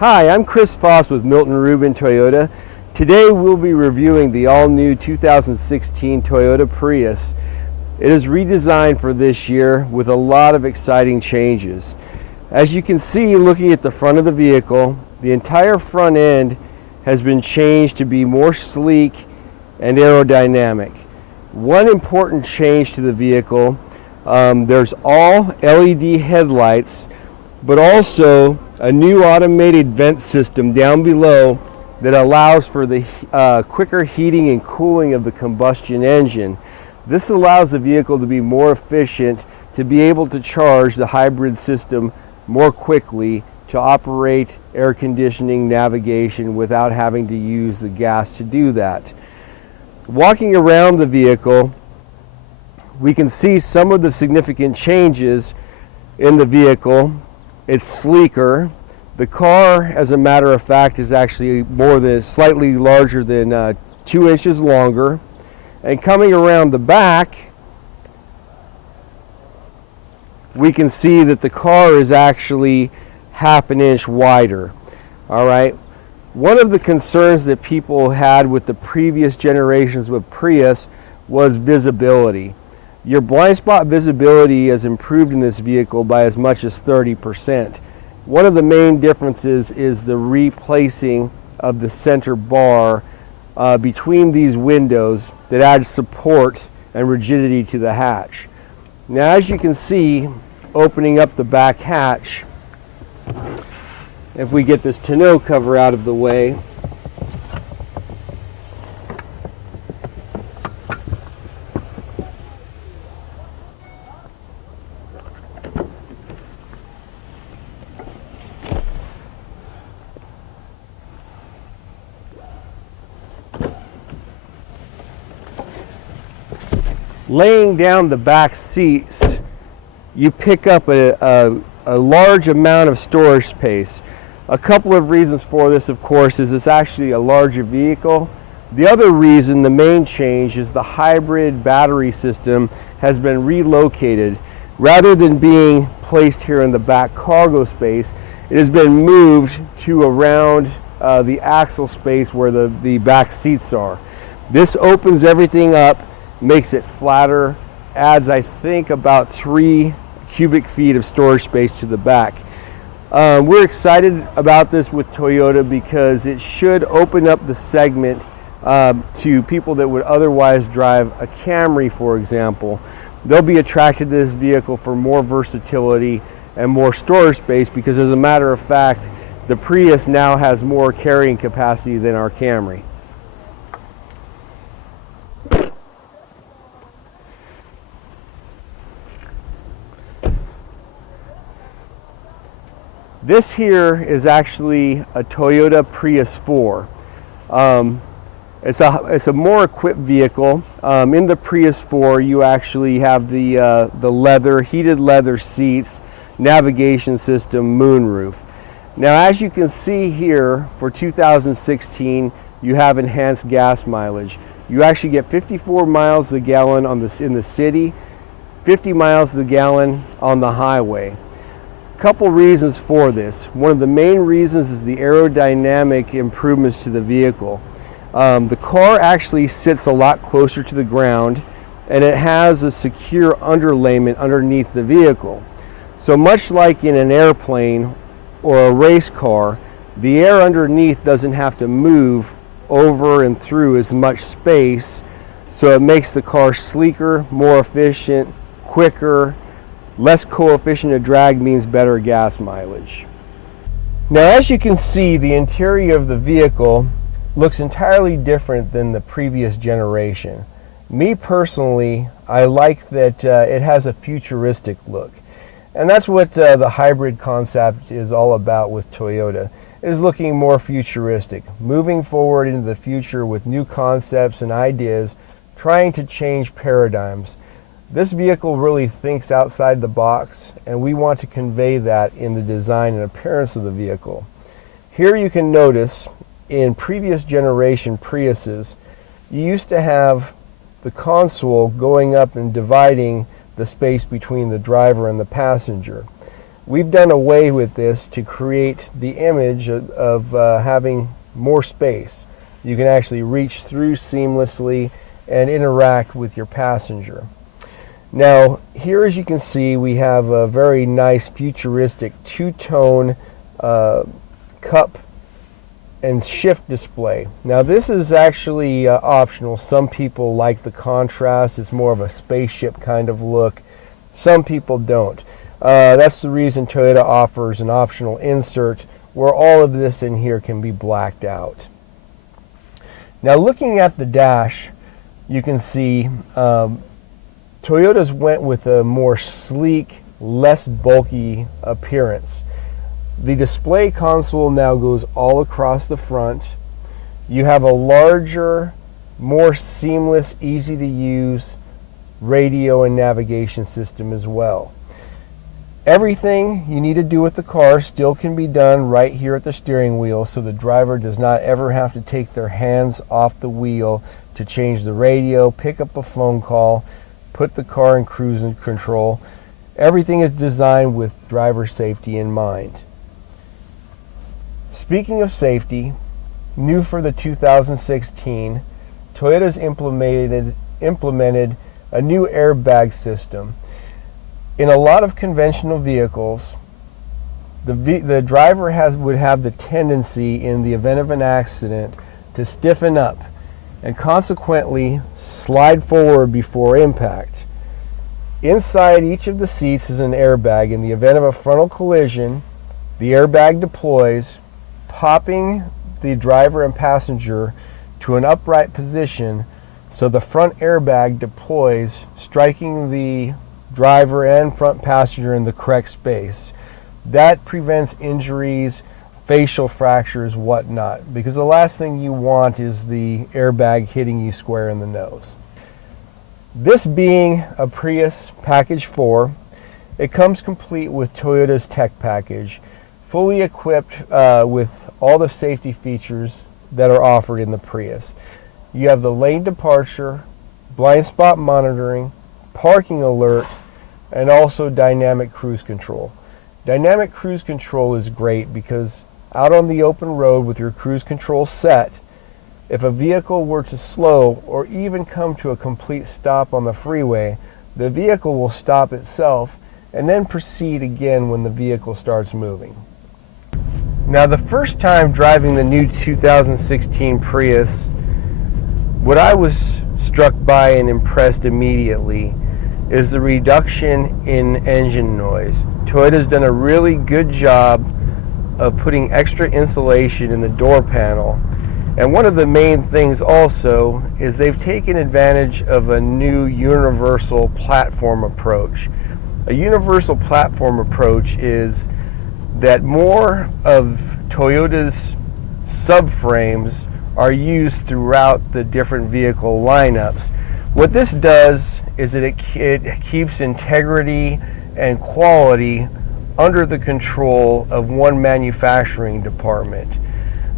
Hi, I'm Chris Foss with Milton Ruben Toyota. Today we'll be reviewing the all-new 2016 Toyota Prius. It is redesigned for this year with a lot of exciting changes. As you can see, looking at the front of the vehicle, the entire front end has been changed to be more sleek and aerodynamic. One important change to the vehicle, there's all LED headlights, but also a new automated vent system down below that allows for the quicker heating and cooling of the combustion engine. This allows the vehicle to be more efficient, to be able to charge the hybrid system more quickly, to operate air conditioning, navigation without having to use the gas to do that. Walking around the vehicle, we can see some of the significant changes in the vehicle. It's sleeker. The car, as a matter of fact, is actually slightly larger than 2 inches longer. And coming around the back, we can see that the car is actually half an inch wider. All right. One of the concerns that people had with the previous generations with Prius was visibility. Your blind spot visibility has improved in this vehicle by as much as 30%. One of the main differences is the replacing of the center bar between these windows that adds support and rigidity to the hatch. Now, as you can see, opening up the back hatch, if we get this tonneau cover out of the way, laying down the back seats, you pick up a large amount of storage space. A couple of reasons for this, of course, is it's actually a larger vehicle. The other reason, the main change, is the hybrid battery system has been relocated. Rather than being placed here in the back cargo space, it has been moved to around the axle space where the back seats are. This opens everything up, makes it flatter, adds, I think, about 3 cubic feet of storage space to the back. We're excited about this with Toyota because it should open up the segment to people that would otherwise drive a Camry, for example. They'll be attracted to this vehicle for more versatility and more storage space because, as a matter of fact, the Prius now has more carrying capacity than our Camry. This here is actually a Toyota Prius 4. It's a more equipped vehicle. In the Prius 4, you actually have the heated leather seats, navigation system, moonroof. Now, as you can see here, for 2016, you have enhanced gas mileage. You actually get 54 miles a gallon in the city, 50 miles a gallon on the highway. Couple reasons for this. One of the main reasons is the aerodynamic improvements to the vehicle. The car actually sits a lot closer to the ground, and it has a secure underlayment underneath the vehicle. So much like in an airplane or a race car, the air underneath doesn't have to move over and through as much space, so it makes the car sleeker, more efficient, quicker. Less coefficient of drag means better gas mileage. Now, as you can see, the interior of the vehicle looks entirely different than the previous generation. Me personally, I like that it has a futuristic look. And that's what the hybrid concept is all about with Toyota, is looking more futuristic, moving forward into the future with new concepts and ideas, trying to change paradigms. This vehicle really thinks outside the box, and we want to convey that in the design and appearance of the vehicle. Here you can notice in previous generation Priuses, you used to have the console going up and dividing the space between the driver and the passenger. we've done away with this to create the image of having more space. You can actually reach through seamlessly and interact with your passenger. Now, here, as you can see, we have a very nice futuristic two-tone cup and shift display. Now, this is actually optional. Some people like the contrast. It's more of a spaceship kind of look. Some people don't. That's the reason Toyota offers an optional insert where all of this in here can be blacked out. Now, looking at the dash, you can see Toyota's went with a more sleek, less bulky appearance. The display console now goes all across the front. You have a larger, more seamless, easy to use radio and navigation system as well. Everything you need to do with the car still can be done right here at the steering wheel, so the driver does not ever have to take their hands off the wheel to change the radio, pick up a phone call, put the car in cruise control. Everything is designed with driver safety in mind. Speaking of safety, new for the 2016, Toyota's implemented a new airbag system. In a lot of conventional vehicles, the driver would have the tendency, in the event of an accident, to stiffen up and consequently slide forward before impact. Inside each of the seats is an airbag. In the event of a frontal collision, the airbag deploys, popping the driver and passenger to an upright position so the front airbag deploys, striking the driver and front passenger in the correct space. That prevents injuries, facial fractures, whatnot, because the last thing you want is the airbag hitting you square in the nose. This being a Prius Package 4, it comes complete with Toyota's tech package, fully equipped with all the safety features that are offered in the Prius. You have the lane departure, blind spot monitoring, parking alert, and also dynamic cruise control. Dynamic cruise control is great because out on the open road with your cruise control set, if a vehicle were to slow or even come to a complete stop on the freeway, the vehicle will stop itself and then proceed again when the vehicle starts moving. Now, the first time driving the new 2016 Prius, what I was struck by and impressed immediately is the reduction in engine noise. Toyota's done a really good job of putting extra insulation in the door panel, and one of the main things also is they've taken advantage of a new universal platform approach. A universal platform approach is that more of Toyota's subframes are used throughout the different vehicle lineups. What this does is that it keeps integrity and quality under the control of one manufacturing department.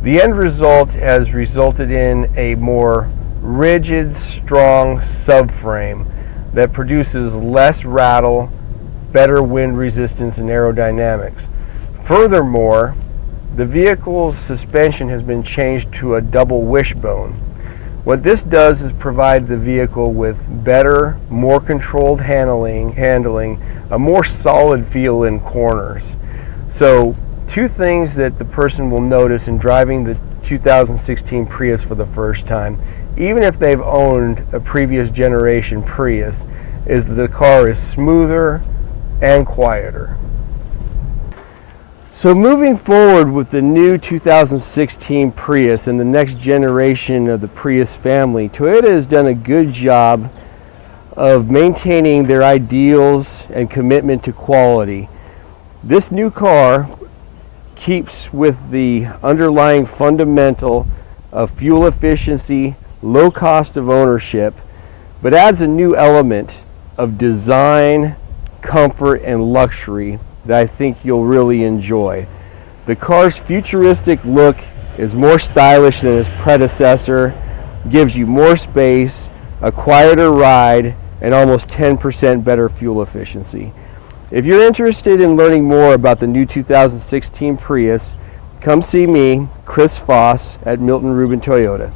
The end result has resulted in a more rigid, strong subframe that produces less rattle, better wind resistance and aerodynamics. Furthermore, the vehicle's suspension has been changed to a double wishbone. What this does is provide the vehicle with better, more controlled handling, a more solid feel in corners. So, two things that the person will notice in driving the 2016 Prius for the first time, even if they've owned a previous generation Prius, is that the car is smoother and quieter. So moving forward with the new 2016 Prius and the next generation of the Prius family, Toyota has done a good job of maintaining their ideals and commitment to quality. This new car keeps with the underlying fundamental of fuel efficiency, low cost of ownership, but adds a new element of design, comfort, and luxury that I think you'll really enjoy. The car's futuristic look is more stylish than its predecessor, gives you more space, a quieter ride, and almost 10% better fuel efficiency. If you're interested in learning more about the new 2016 Prius, come see me, Chris Foss, at Milton Ruben Toyota.